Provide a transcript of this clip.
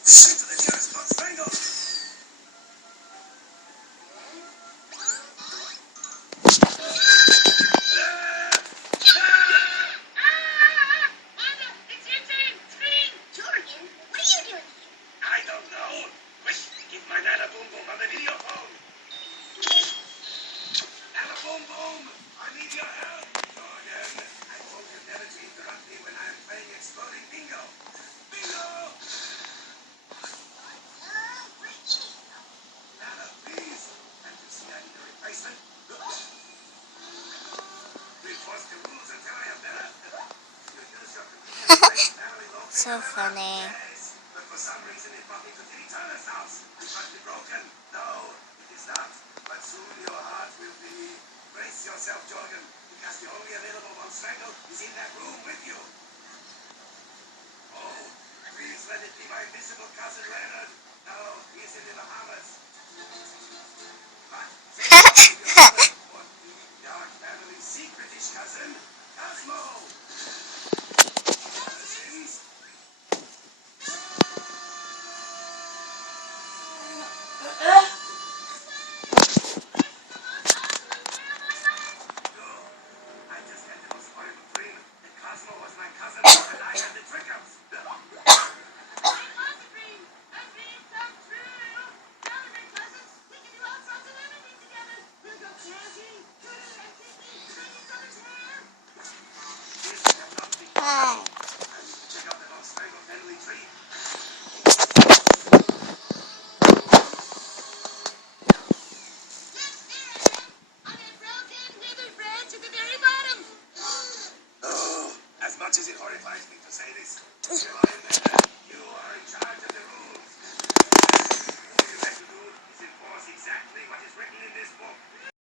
To the nearest Port Strangle. I don't know. Quick, give my Nana Boom Boom on the video phone. Nana Boom Boom, I need your help. Jordan, I told you never to interrupt me when I'm playing Exploding Bingo. Bingo! Nana, please. Can't you see I need a replacement? We enforce the rules until I am better. You use your convenient family logo. So funny. Yes, but for some reason it brought me to Timmy Turner's house. It must be broken. No, it is not. But soon your heart will be. Brace yourself, Jordan, because the only available one strangle is in that room with you. Oh, please let it be my invisible cousin Leonard. No, he is in the Bahamas. But or the dark family secretish cousin, Cosmo. Cousins? No, I just had the most horrible dream that Cosmo was my cousin and I had the trickers. Hi. Check out the long strangle family tree. Oh, as much as it horrifies me to say this,